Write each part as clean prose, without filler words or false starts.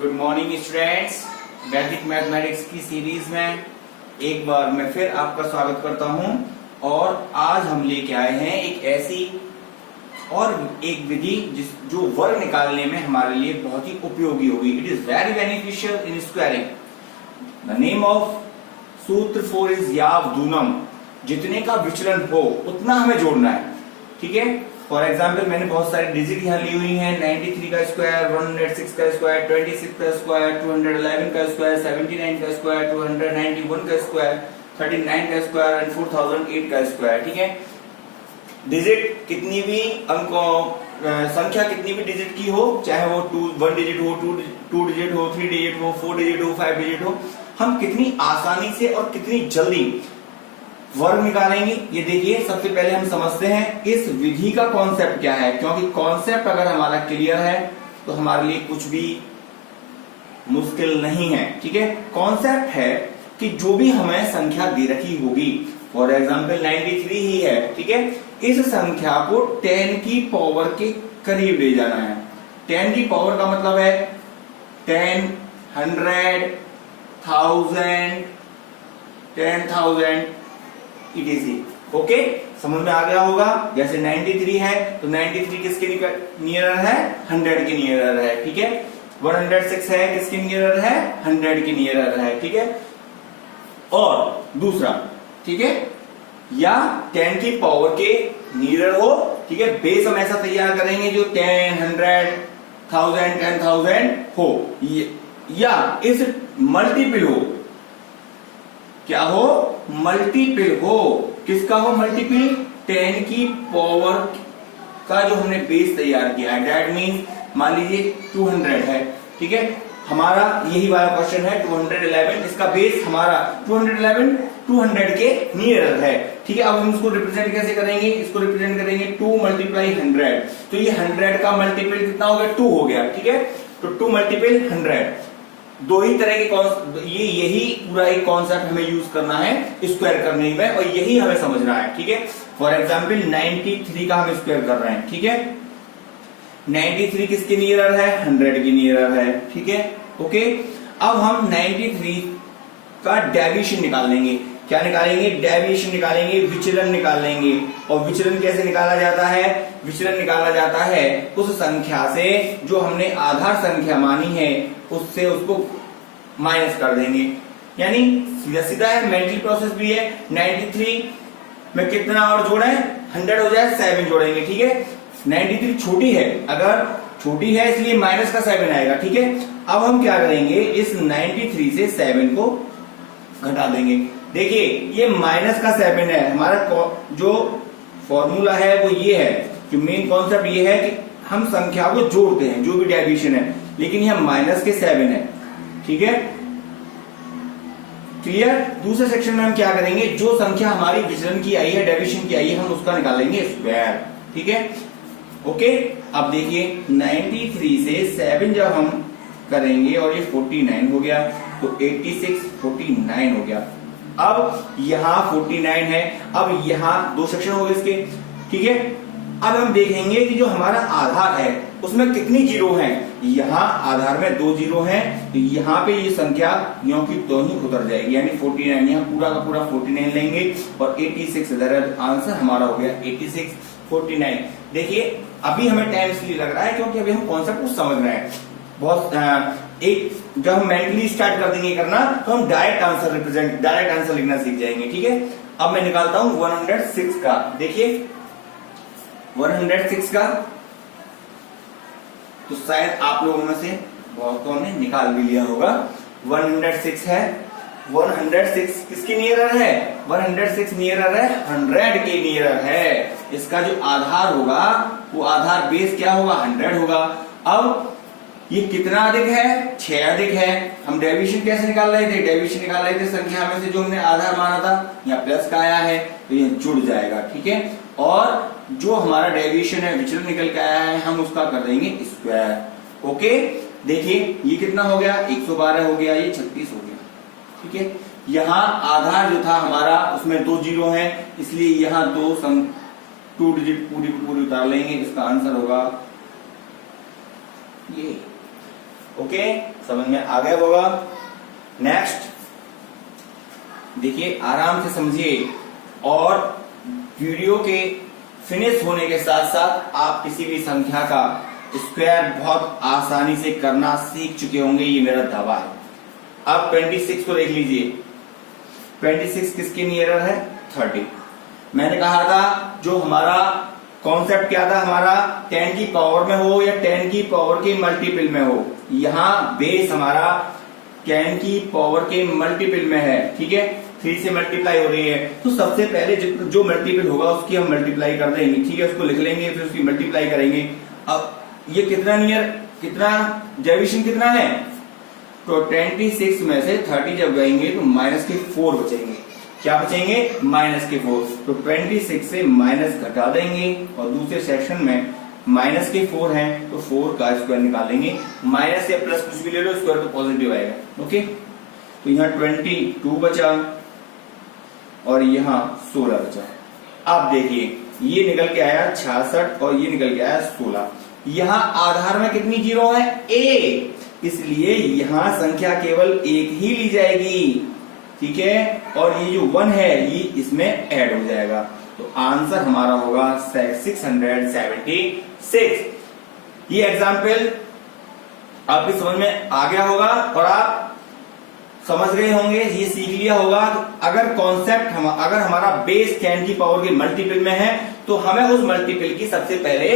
Good morning students. वैदिक mathematics की series में एक बार मैं फिर आपका स्वागत करता हूं और आज हम लेके आए हैं एक ऐसी और एक विधि जो वर्ग निकालने में हमारे लिए बहुत ही उपयोगी होगी। It is very beneficial in squaring. The name of सूत्र फॉर इज याव दूनम। जितने का विचलन हो उतना हमें जोड़ना है, ठीक है। फॉर एग्जाम्पल मैंने बहुत सारी डिजिट यहाँ ली हुई हैं। 93 का स्क्वायर, 106 का स्क्वायर, 26 का स्क्वायर, 211 का स्क्वायर, 79 का स्क्वायर, 291 का स्क्वायर, 39 का स्क्वायर एंड 4008 का स्क्वायर, ठीक है। डिजिट कितनी भी संख्या कितनी भी डिजिट की हो, चाहे वो 1 डिजिट हो, 2 डिजिट हो, 3 डिजिट हो, 4 डिजिट हो, 5 डिजिट हो, हम कितनी आसानी से और कितनी जल्दी वर्ग निकालेंगे। ये देखिए, सबसे पहले हम समझते हैं इस विधि का कॉन्सेप्ट क्या है, क्योंकि कॉन्सेप्ट अगर हमारा क्लियर है तो हमारे लिए कुछ भी मुश्किल नहीं है, ठीक है। कॉन्सेप्ट है कि जो भी हमें संख्या दे रखी होगी, फॉर एग्जाम्पल 93 ही है, ठीक है, इस संख्या को 10 की पावर के करीब ले जाना है। 10 की पावर का मतलब है 10, 100, 1000, 10,000 etc. ओके, समझ में आ गया होगा। जैसे 93 है तो 93 किसके नियरर है, 100 के नियरर है, ठीक है। 106 है, किसके नियरर है, 100 के नियरर है, ठीक है। और दूसरा, ठीक है, या 10 की पावर के नियरर हो, ठीक है। बेस हम ऐसा तैयार करेंगे जो 10, 100, 1000, 10,000 हो, या इस मल्टीपल हो, क्या हो, मल्टीपल हो। किसका हो मल्टीपल, 10 की पावर का जो हमने बेस तैयार किया है। दैट मीन्स मान लीजिए 200 है, ठीक है। हमारा यही वाला क्वेश्चन है 211, इसका बेस हमारा 211 200 के नियर है, ठीक है। अब हम इसको रिप्रेजेंट कैसे करेंगे, इसको रिप्रेजेंट करेंगे 2 × 100, तो ये 100 का मल्टीपल कितना हो गया, 2 हो गया, ठीक है। तो 2 × 100, दो ही तरह के यही पूरा एक कॉन्सेप्ट हमें यूज करना है स्क्वायर करने में, और यही हमें समझना है, ठीक है। फॉर एग्जांपल 93 का हम स्क्वायर कर रहे हैं, ठीक है। 93 किसके नियरर है, 100 के नियरर है, ठीक है। ओके, अब हम 93 का डेविएशन निकाल लेंगे। क्या निकालेंगे, डेविएशन निकालेंगे, विचलन निकाल लेंगे। और विचलन कैसे निकाला जाता है, विचलन निकाला जाता है उस संख्या से जो हमने आधार संख्या मानी है उससे उसको माइनस कर देंगे। यानी सीधा सीधा है, मेंटल प्रोसेस भी है। 93 में कितना और जोड़े, 100 हो जाए, 7 जोड़ेंगे, ठीक है। 93 छोटी है, अगर छोटी है इसलिए माइनस का 7 आएगा, ठीक है। अब हम क्या करेंगे, इस 93 से 7 को घटा देंगे। देखिए ये माइनस का 7 है, हमारा जो फॉर्मूला है वो ये है, जो मेन कॉन्सेप्ट ये है कि हम संख्या को जोड़ते हैं जो भी डेविएशन है, लेकिन यह माइनस के 7 है, ठीक है। क्लियर। दूसरे सेक्शन में हम क्या करेंगे, जो संख्या हमारी विचलन की आई है, डेविएशन की आई है, हम उसका निकालेंगे स्क्वायर, ठीक है। ओके, अब देखिए 93 से 7 जब हम करेंगे और ये 49 हो गया, तो 86 49 हो गया। अब यहां 49 है, अब यहां दो सेक्शन हो गए इसके, ठीक है। अब हम देखेंगे कि जो हमारा आधार है उसमें कितनी जीरो हैं। यहाँ आधार में 2 जीरो हैं, तो यहाँ पे ये संख्या यों की तो ही उतर जाएगी, यानी 49, यहाँ पूरा का पूरा 49 लेंगे और 86 इधर आंसर हमारा हो गया 86 49। देखिए अभी हमें टाइम इसलिए लग रहा है क्योंकि अभी हम कॉन्सेप्ट को समझ रहे हैं। बहुत जब हम मेंटली स्टार्ट कर देंगे करना तो हम डायरेक्ट आंसर लिखना सीख जाएंगे, ठीक है। अब मैं निकालता हूं 106 का। देखिए 106 का तो शायद आप लोगों में से बहुतों ने निकाल भी लिया होगा। 106 है, 106 किसके नियरर है, 106 नियरर है, 100 के नियरर है। इसका जो आधार होगा वो आधार बेस क्या होगा, 100 होगा। अब ये कितना अधिक है, 6 अधिक है। हम डेविएशन कैसे निकाल रहे थे, डेविएशन निकाल रहे थे संख्या में से जो हमने आधार माना था, यहाँ प्लस का आया है तो ये जुड़ जाएगा, ठीक है। और जो हमारा डेविएशन है, विचलन निकल के आया है, हम उसका कर देंगे स्क्वायर। ओके, देखिए ये कितना हो गया, 112 हो गया, ये 36 हो गया, ठीक है। यहाँ आधार जो था हमारा उसमें 2 जीरो है, इसलिए यहाँ 2 डिजिट पूरी उतार लेंगे, इसका आंसर होगा ये। ओके, समझ में आ गया होगा। नेक्स्ट देखिए, आराम से समझिए और वीडियो के फिनिश होने के साथ साथ आप किसी भी संख्या का स्क्वायर बहुत आसानी से करना सीख चुके होंगे, ये मेरा दावा है। अब 26 को देख लीजिए, 26 किसके नियरर है? 30। मैंने कहा था जो हमारा कॉन्सेप्ट क्या था हमारा, 10 की पावर में हो या 10 की पावर के मल्टीपल में हो। यहाँ बेस हमारा 10 की पावर के मल्टीपल में है, ठीक है, 3 से मल्टीप्लाई हो रही है, तो सबसे पहले जो मल्टीपल होगा उसकी हम मल्टीप्लाई कर देंगे, ठीक है, उसको लिख लेंगे, फिर उसकी मल्टीप्लाई करेंगे। अब ये कितना डेविएशन कितना है? तो 26 में से 30 जब गएंगे तो माइनस के 4 बचेंगे। क्या बचेंगे? माइनस के 4। तो 26 से माइनस घटा देंगे और दूसरे सेक्शन में माइनस के 4 हैं तो 4 का स्क्वायर निकालेंगे। माइनस या प्लस कुछ भी ले लो, स्क्वायर तो पॉजिटिव आएगा। ओके, तो यहाँ 22 बचा और यहाँ 16 बचा। अब देखिए ये निकल के आया 66 और ये निकल के आया 16। यहाँ आधार में कितनी जीरो है? ए, इसलिए यहाँ संख्या केवल एक ही ली जाएगी, ठीक है, और ये जो 1 है ये इसमें ऐड हो जाएगा। तो आंसर हमारा होगा 676। ये एग्जाम्पल आपकी समझ में आ गया होगा और आप समझ गए होंगे, ये सीख लिया होगा। अगर कॉन्सेप्ट अगर हमारा बेस 10 की पावर के मल्टीपल में है तो हमें उस मल्टीपल की सबसे पहले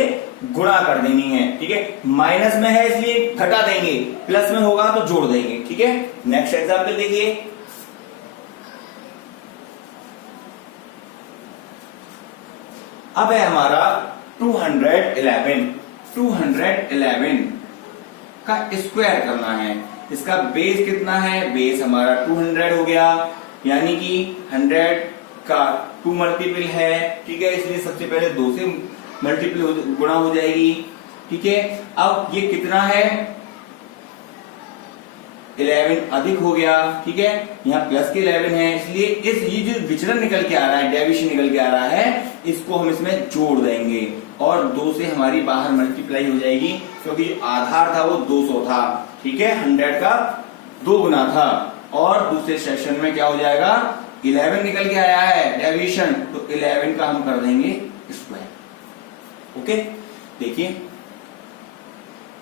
गुणा कर देनी है, ठीक है। माइनस में है इसलिए घटा देंगे, प्लस में होगा तो जोड़ देंगे, ठीक है। नेक्स्ट एग्जाम्पल देखिए, अब है हमारा 211 का स्क्वायर करना है। इसका बेस कितना है? बेस हमारा 200 हो गया, यानी कि 100 का 2 मल्टीपल है, ठीक है, इसलिए सबसे पहले 2 से मल्टीपल गुणा हो जाएगी, ठीक है। अब ये कितना है? 11 अधिक हो गया, ठीक है, यहाँ प्लस के 11 है, इसलिए ये जो विचलन निकल के आ रहा है, डेविएशन निकल के आ रहा है, इसको हम इसमें जोड़ देंगे और 2 से हमारी बाहर मल्टीप्लाई हो जाएगी, क्योंकि आधार था वो 200 था, ठीक है, 100 का 2 गुना था। और दूसरे सेक्शन में क्या हो जाएगा? 11 निकल के आया है डेविएशन, तो 11 का हम कर देंगे स्क्वायर। ओके, देखिए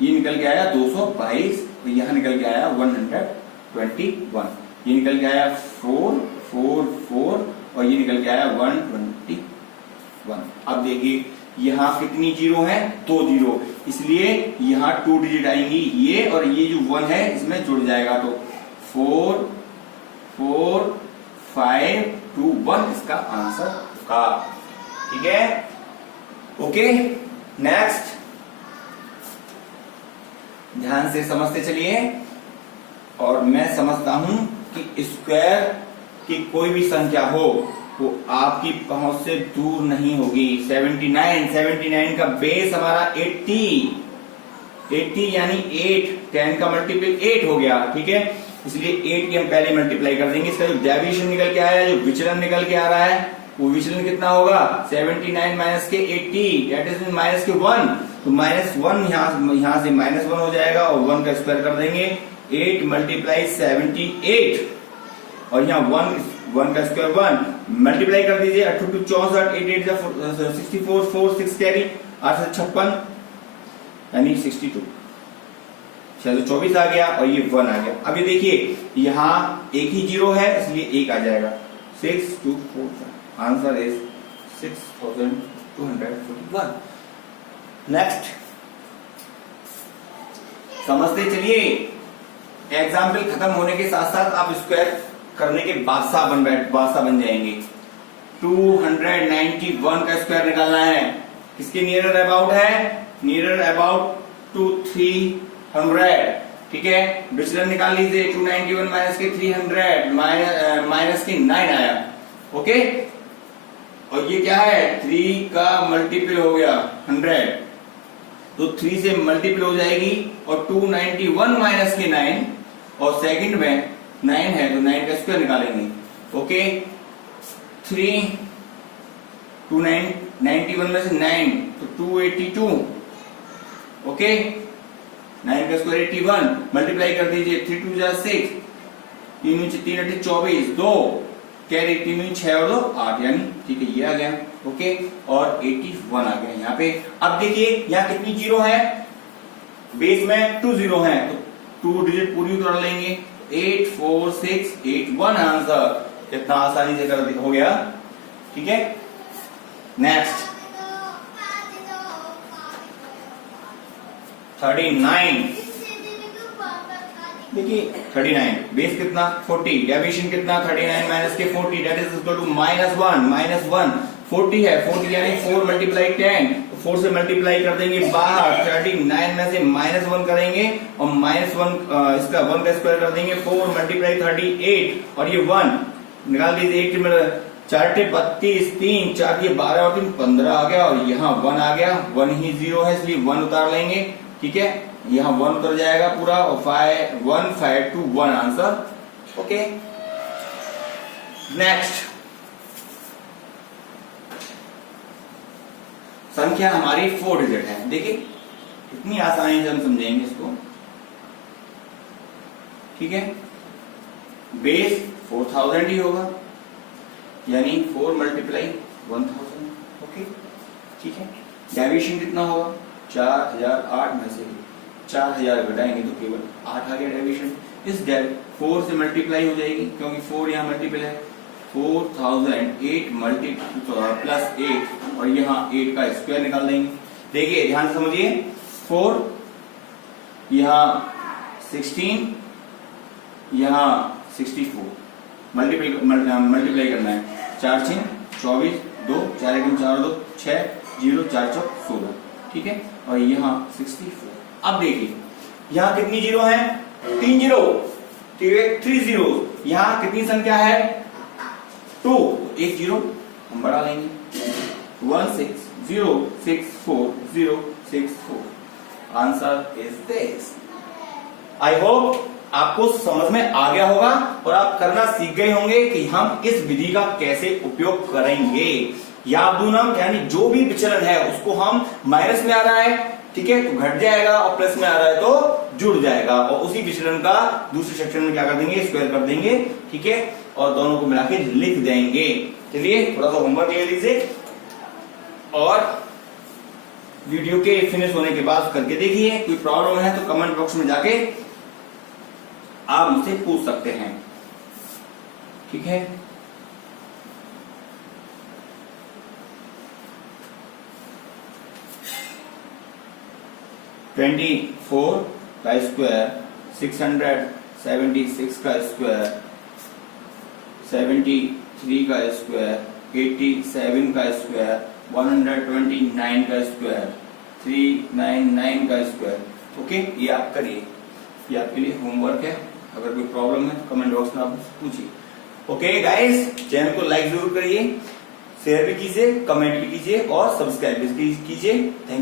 ये निकल के आया 222, यहां निकल के आया 121, ये निकल के आया 444 और ये निकल के आया 121। अब देखिए यहाँ कितनी जीरो है? 2 जीरो, इसलिए यहाँ 2 डिजिट आएंगी ये, और ये जो 1 है इसमें जुड़ जाएगा, तो 4 4 5 2 1 इसका आंसर होगा, ठीक है। ओके, नेक्स्ट ध्यान से समझते चलिए। और मैं समझता हूं कि स्क्वायर की कोई भी संख्या हो वो आपकी पहुंच से दूर नहीं होगी। 79 का बेस हमारा 80 यानी 8, 10 का मल्टीपल 8 हो गया, ठीक है, इसलिए 8 की हम पहले मल्टीप्लाई कर देंगे। इसका जो डेविएशन निकल के आया, जो विचलन निकल के आ रहा है, वो विचलन कितना होगा? 79 माइनस के 80, दैट इज माइनस के 1, तो -1 यहाँ से -1 हो जाएगा और 1 का स्क्वायर कर देंगे। 8 मल्टीप्लाई 78 और यहाँ 1 का स्क्वायर 1 मल्टीप्लाई कर दीजिए। 8 2 64, 8 8 64, 4 6 कैरी 8 से 56 यानी 62, 624 आ गया और ये 1 आ गया। अब ये देखिए यहाँ एक ही जीरो है इसलिए 1 आ जाएगा। 6245, आंसर इज 6241। नेक्स्ट समझते चलिए। एग्जाम्पल खत्म होने के साथ साथ आप स्क्वायर करने के बादशाह बन जाएंगे। 291 का स्क्वायर निकालना है। किसके नियर अबाउट है? नियर अबाउट टू 300, ठीक है। विचलन निकाल लीजिए। 291 माइनस के 300 माइनस के 9 आया, ओके। और ये क्या है? 3 का मल्टीपल हो गया 100, तो 3 से मल्टीपल हो जाएगी और 291 माइनस के 9 और सेकंड में 9 है तो 9 का स्क्वायर निकालेंगे, ओके। 291 में से 9 तो 282, ओके। 9 का स्क्वायर 81, मल्टीप्लाई कर दीजिए 3 2 जा 6, 3 8 24, 2 कैरी 3 6 और 2 8, यानी ठीक है ये आ गया। ओके, और 81 आ गया यहाँ पे। अब देखिए यहाँ कितनी जीरो है, बेस में 2 जीरो है तो 2 डिजिट पूरी उतार लेंगे। 8 4 6 8 1 आंसर, कितना आसानी से कर हो गया। ठीक है, नेक्स्ट 39। देखिए 39 बेस कितना 40, डेविएशन कितना 39 माइनस के 40 दैट इज इक्वल टू -1 40 है, 40 यानी 4 मल्टीप्लाई 10, 4 से मल्टीप्लाई कर देंगे बाहर, 39 में से -1 करेंगे और -1 इसका 1 का स्क्वायर कर देंगे, 4 मल्टीप्लाई 38 और ये 1 निकाल दीजिए। 8 में 4 32, 3 4 ये 12 और 3 15 आ गया, और यहाँ 1 आ गया, 1 ही जीरो है इसलिए 1 उतार लेंगे। ठीक है, यहाँ 1 उतर जाएगा पूरा, और 1 5 2 1 आंसर। ओके, नेक्स्ट संख्या हमारी 4 डिजिट है। देखिए इतनी आसानी से हम समझेंगे इसको। ठीक है, बेस 4000 ही होगा, यानी 4 मल्टीप्लाई 1000। ओके, ठीक है, डेविएशन कितना होगा 4008 में से 4000 घटाएंगे तो केवल 8 आ गया डेविएशन। इस 4 से मल्टीप्लाई हो जाएगी क्योंकि 4 यहाँ मल्टीपल है, 4008 प्लस 8 और यहाँ 8 का स्क्वायर निकाल देंगे। देखिए ध्यान से समझिए, 4 यहाँ 16 यहाँ 64 मल्टीप्लाई करना है। 4 6 24, 2 4 1 4 2 6 0 4 4 16। ठीक है, और यहाँ 64। अब देखिए यहाँ कितनी जीरो है 3 जीरो, 3 जीरो। यहाँ कितनी संख्या है 2, एक जीरो हम बढ़ा लेंगे 1 6 0 6 4 0 6 4। Answer is this. I hope आपको समझ में आ गया होगा और आप करना सीख गए होंगे कि हम इस विधि का कैसे उपयोग करेंगे। याबदूनम यानी जो भी विचलन है उसको हम माइनस में आ रहा है, ठीक है, तो घट जाएगा, और प्लस में आ रहा है तो जुड़ जाएगा, और उसी विचलन का दूसरे सेक्शन में क्या कर देंगे स्क्वायर कर देंगे। ठीक है, और दोनों को मिला के लिख देंगे। चलिए थोड़ा सा होमवर्क ले लीजिए और वीडियो के फिनिश होने के बाद करके देखिए। कोई प्रॉब्लम है तो कमेंट बॉक्स में जाके आप मुझसे पूछ सकते हैं। ठीक है, ट्वेंटी 4 का स्क्वायर 676 का स्क्वायर 73 का स्क्वायर 87 का स्क्वायर 129 का स्क्वायर 399 का स्क्वायर। ओके, ये आप करिए, ये आपके लिए होमवर्क है। अगर कोई प्रॉब्लम है तो कमेंट बॉक्स में आप पूछिए। ओके गाइस, चैनल को लाइक जरूर करिए, शेयर भी कीजिए, कमेंट भी कीजिए और सब्सक्राइब भी कीजिए। Thank you.